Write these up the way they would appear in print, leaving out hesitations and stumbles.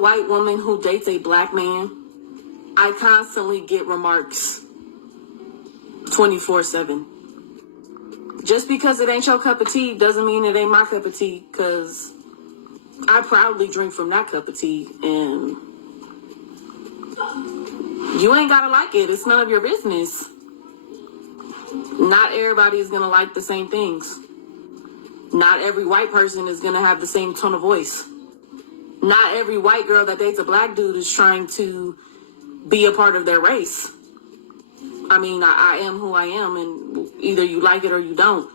white woman who dates a black man, I constantly get remarks 24/7. Just because it ain't your cup of tea doesn't mean it ain't my cup of tea, because I proudly drink from that cup of tea, and you ain't gotta like it. It's none of your business. Not everybody is gonna like the same things. Not every white person is gonna have the same tone of voice. Not every white girl that dates a black dude is trying to be a part of their race. I mean, I am who I am, and either you like it or you don't.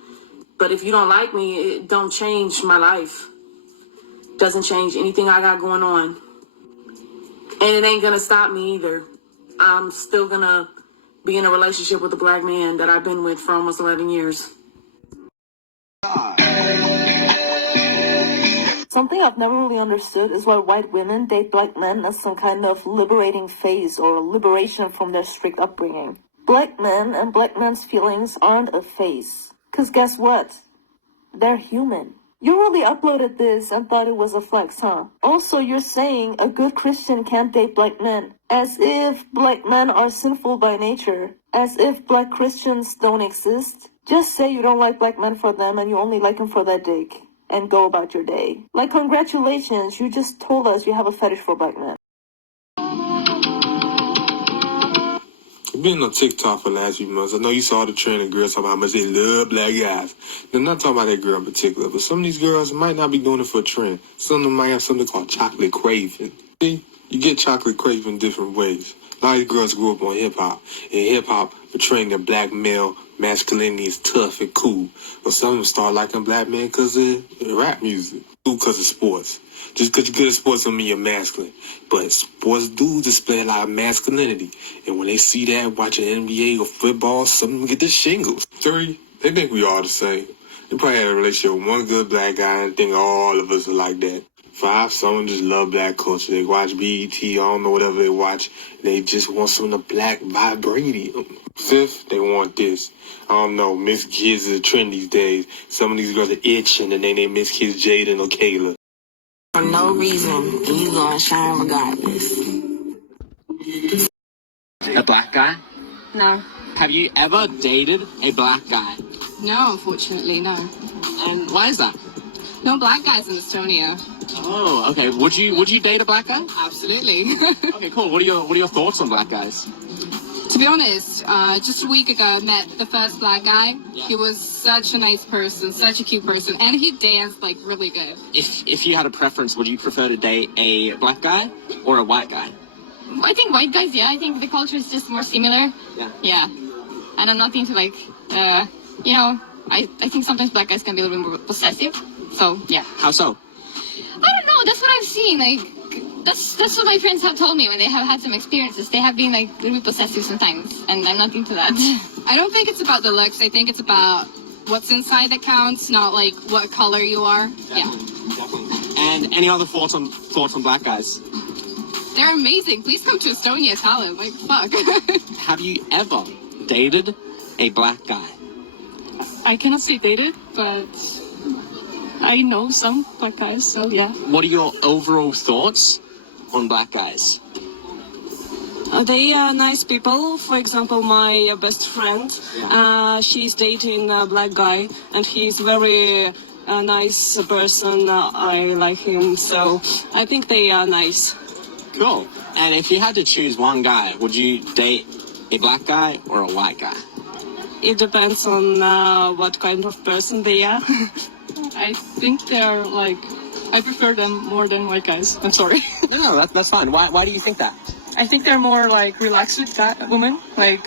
But if you don't like me, it don't change my life. Doesn't change anything I got going on. And it ain't gonna stop me either. I'm still gonna be in a relationship with a black man that I've been with for almost 11 years. Something I've never really understood is why white women date black men as some kind of liberating phase or liberation from their strict upbringing. Black men and black men's feelings aren't a phase. 'Cause guess what? They're human. You really uploaded this and thought it was a flex, huh? Also, you're saying a good Christian can't date black men. As if black men are sinful by nature. As if black Christians don't exist. Just say you don't like black men for them and you only like them for their dick. And go about your day. Like, congratulations, you just told us you have a fetish for black men. I've been on TikTok for the last few months. I know you saw the trend of girls talking about how much they love black guys. They're not talking about that girl in particular, but some of these girls might not be doing it for a trend. Some of them might have something called chocolate craving. See, you get chocolate craving different ways. A lot of these girls grew up on hip-hop, and hip-hop portraying their black male masculinity is tough and cool. But some of them start liking black men because of rap music, because of sports. Just because you're good at sports don't mean you're masculine. But sports do display a lot of masculinity. And when they see that watching NBA or football, some of them get the shingles. 3, they think we all the same. They probably had a relationship with one good black guy and think all of us are like that. 5, someone just love black culture. They watch BET, I don't know, whatever they watch. They just want some of the black vibranium. 5, they want this. I don't know, Miss Kids is a trend these days. Some of these girls are itching and they name Miss Kids Jaden or Kayla. For no reason, you gonna shine regardless. A black guy? No. Have you ever dated a black guy? No, unfortunately, no. And why is that? No black guys in Estonia. Oh, okay. Would you date a black guy? Absolutely. Okay, cool. What are your thoughts on black guys? To be honest, just a week ago I met the first black guy. Yeah. He was such a nice person, such a cute person, and he danced like really good. If you had a preference, would you prefer to date a black guy or a white guy? I think white guys, yeah. I think the culture is just more similar. Yeah. Yeah. And I'm not into like, I think sometimes black guys can be a little bit more possessive. So, yeah. How so? I don't know. That's what I've seen. Like, that's what my friends have told me when they have had some experiences. They have been like a little bit possessive sometimes, and I'm not into that. I don't think it's about the looks. I think it's about what's inside that counts, not like what color you are. Definitely. And any other thoughts on black guys? They're amazing. Please come to Estonia, tell them. Like, fuck. Have you ever dated a black guy? I cannot say dated, but I know some black guys, so yeah. What are your overall thoughts on black guys? They are nice people. For example, my best friend, she's dating a black guy, and he's very nice person. I like him, so I think they are nice. Cool. And if you had to choose one guy, would you date a black guy or a white guy? It depends on what kind of person they are. I think they're like, I prefer them more than white guys. I'm sorry. No, that's fine. Why do you think that? I think they're more like relaxed with that women. Like,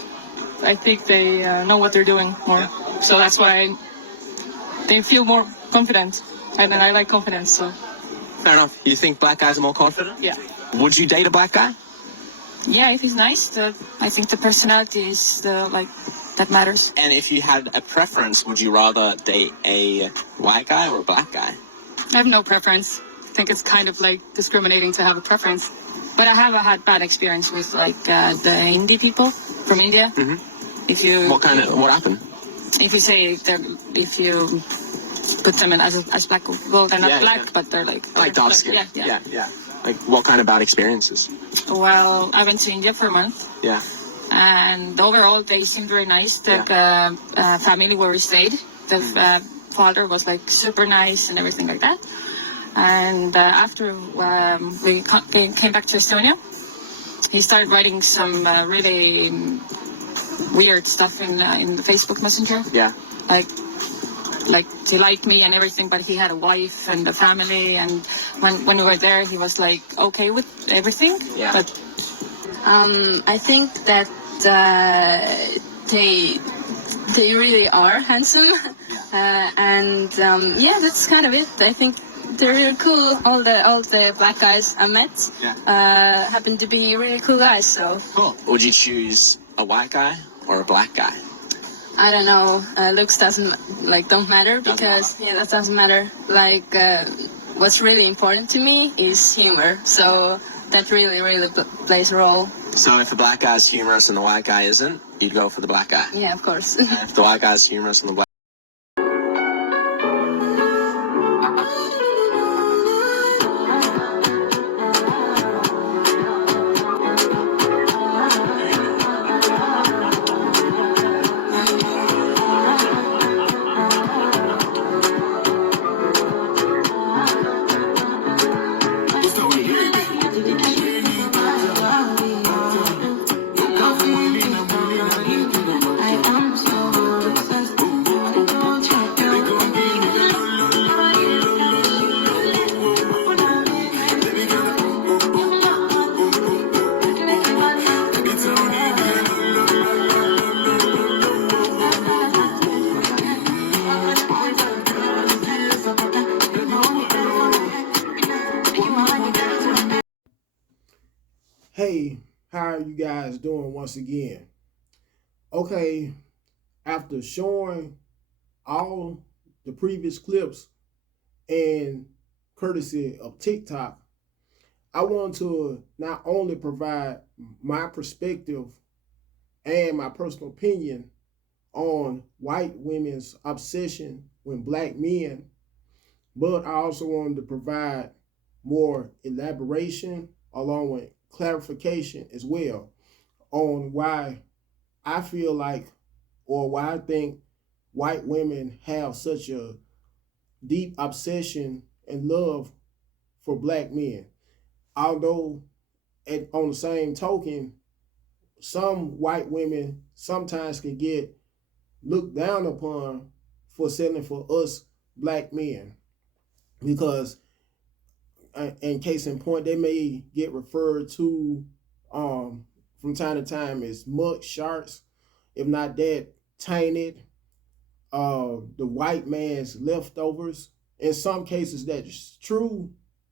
I think they know what they're doing more. So that's why they feel more confident. And I like confidence, so. Fair enough. You think black guys are more confident? Yeah. Would you date a black guy? Yeah, if he's nice, I think the personality is that matters. And if you had a preference, would you rather date a white guy or a black guy? I have no preference. I think it's kind of like discriminating to have a preference. But I have had bad experience with like the Hindi people from India. Mm-hmm. What happened? If you say if you put them in as black, well, they're not black, but they're like dark skin. Yeah. Like, what kind of bad experiences? Well, I went to India for a month, Yeah. and overall they seemed very nice. The family where we stayed, the father was like super nice and everything like that. And after we came back to Estonia, he started writing some really weird stuff in the Facebook Messenger. Yeah. Like he liked me and everything, but he had a wife and a family. And when we were there, he was like okay with everything. Yeah. But I think that they really are handsome, and yeah, that's kind of it. I think they're really cool. All the black guys I met happen to be really cool guys. So Cool. Would you choose a white guy or a black guy? I don't know. Looks don't matter because that doesn't matter. Like what's really important to me is humor. So that really plays a role. So if the black guy's humorous and the white guy isn't, you'd go for the black guy. Yeah, of course. And if the white guy's humorous and the black Hey, how are you guys doing once again? Okay, after showing all the previous clips and courtesy of TikTok, I want to not only provide my perspective and my personal opinion on white women's obsession with black men, but I also wanted to provide more elaboration along with clarification as well on why I feel like, or why I think white women have such a deep obsession and love for black men. Although, on the same token, some white women sometimes can get looked down upon for selling for us black men, because in case in point, they may get referred to from time to time as mud sharks, if not that, tainted, the white man's leftovers. In some cases that's true,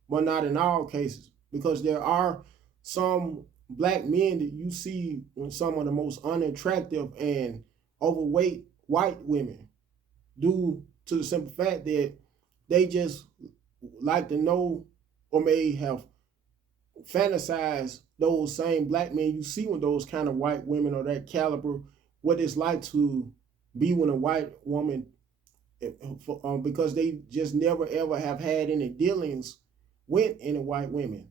but not in all cases, because there are some black men that you see when some of the most unattractive and overweight white women, due to the simple fact that they just like to know, or may have fantasized those same black men you see with those kind of white women or that caliber, what it's like to be with a white woman, because they just never ever have had any dealings with any white women.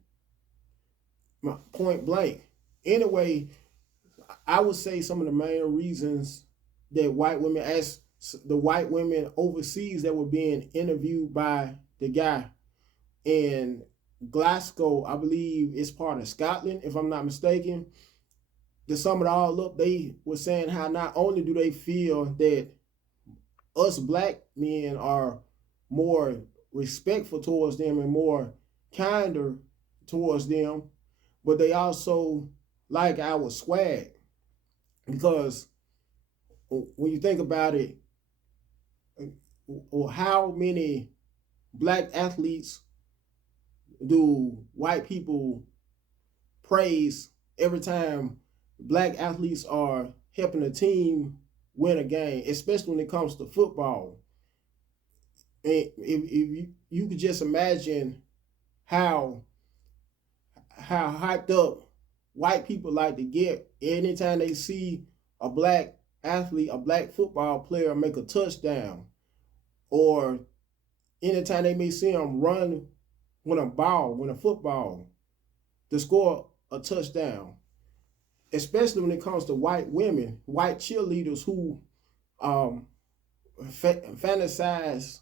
Point blank. Anyway, I would say some of the main reasons that white women, as the white women overseas that were being interviewed by the guy in Glasgow, I believe it's part of Scotland, if I'm not mistaken, to sum it all up, they were saying how not only do they feel that us black men are more respectful towards them and more kinder towards them, but they also like our swag. Because when you think about it, or how many black athletes do white people praise every time black athletes are helping a team win a game, especially when it comes to football? And if you could just imagine how hyped up white people like to get anytime they see a black athlete, a black football player make a touchdown, or anytime they may see them run with a football. to score a touchdown, especially when it comes to white women, white cheerleaders who fantasize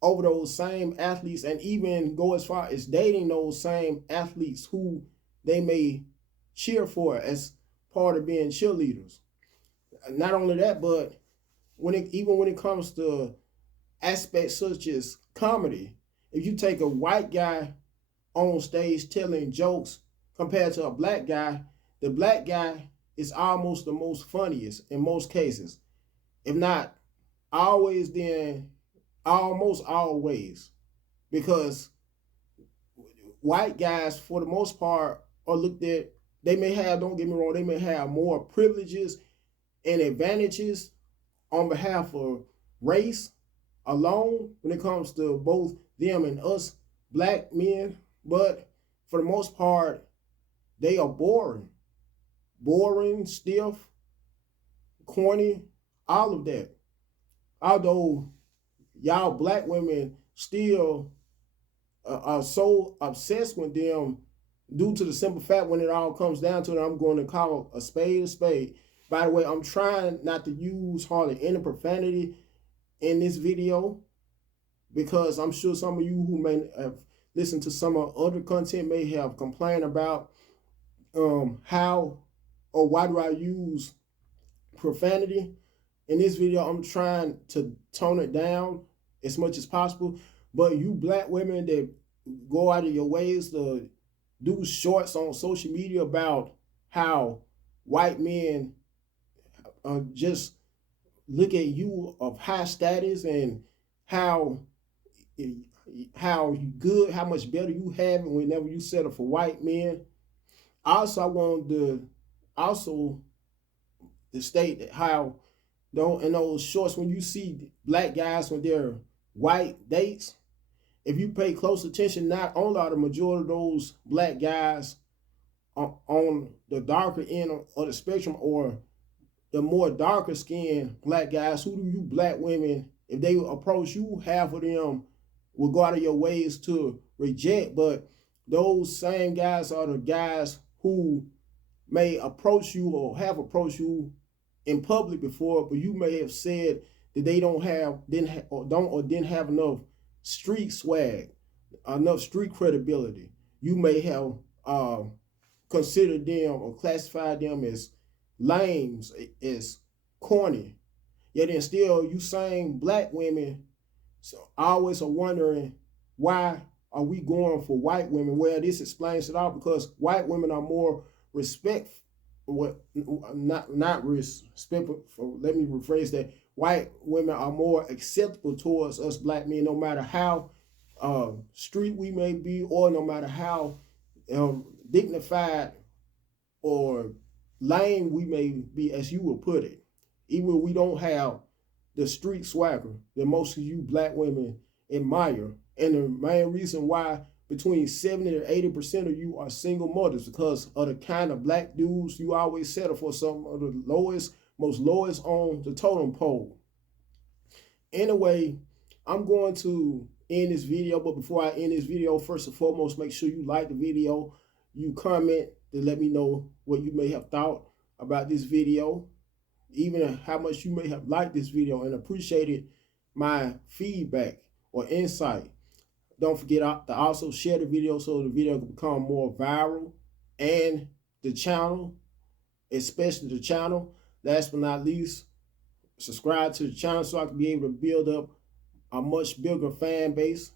over those same athletes and even go as far as dating those same athletes who they may cheer for as part of being cheerleaders. Not only that, but even when it comes to aspects such as comedy, if you take a white guy on stage telling jokes compared to a black guy, the black guy is almost the most funniest in most cases. If not always, then almost always. Because white guys, for the most part, are looked at, they may have, don't get me wrong, they may have more privileges and advantages on behalf of race alone when it comes to both them and us black men. But for the most part, they are boring, stiff, corny, all of that. Although y'all black women still are so obsessed with them due to the simple fact when it all comes down to it, I'm going to call a spade a spade. By the way, I'm trying not to use hardly any profanity in this video because I'm sure some of you who may have listened to some of other content may have complained about how or why do I use profanity. In this video, I'm trying to tone it down as much as possible. But you black women that go out of your ways to do shorts on social media about how white men just look at you of high status and how good, how much better you have it whenever you settle for white men. Also, I wanted to state that how in those shorts, when you see black guys when they're white dates, if you pay close attention, not only are the majority of those black guys on the darker end of the spectrum or the more darker skinned black guys, who do you black women, if they approach you, half of them will go out of your ways to reject. But those same guys are the guys who may approach you or have approached you in public before, but you may have said that they didn't have enough street swag, enough street credibility. You may have considered them or classified them as lames, as corny. Yet then still, you same black women always are wondering, why are we going for white women? Well, this explains it all, because white women are more respectful. Not respectful. Let me rephrase that. White women are more acceptable towards us black men, no matter how street we may be, or no matter how dignified or lame we may be, as you would put it. Even if we don't have the street swagger that most of you black women admire. And the main reason why between 70 to 80% of you are single mothers, because of the kind of black dudes you always settle for, some of the most lowest on the totem pole. Anyway, I'm going to end this video, but before I end this video, first and foremost, make sure you like the video, you comment to let me know what you may have thought about this video, even how much you may have liked this video and appreciated my feedback or insight. Don't forget to also share the video so the video can become more viral, and the channel, especially the channel. Last but not least, subscribe to the channel so I can be able to build up a much bigger fan base.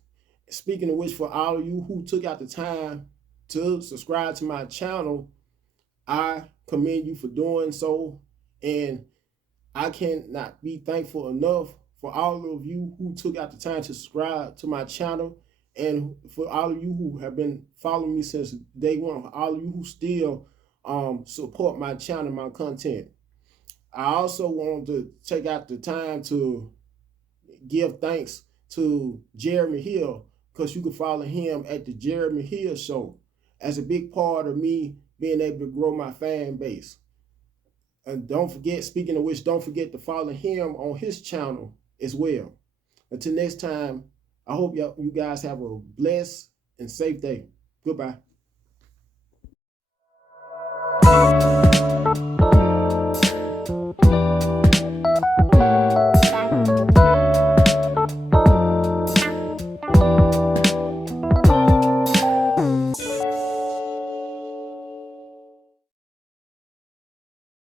Speaking of which, for all of you who took out the time to subscribe to my channel, I commend you for doing so. And I cannot be thankful enough for all of you who took out the time to subscribe to my channel, and for all of you who have been following me since day one, for all of you who still support my channel, my content. I also want to take out the time to give thanks to Jeremy Hill, because you can follow him at the Jeremy Hill Show as a big part of me being able to grow my fan base. And don't forget, speaking of which, don't forget to follow him on his channel as well. Until next time, I hope you guys have a blessed and safe day. Goodbye.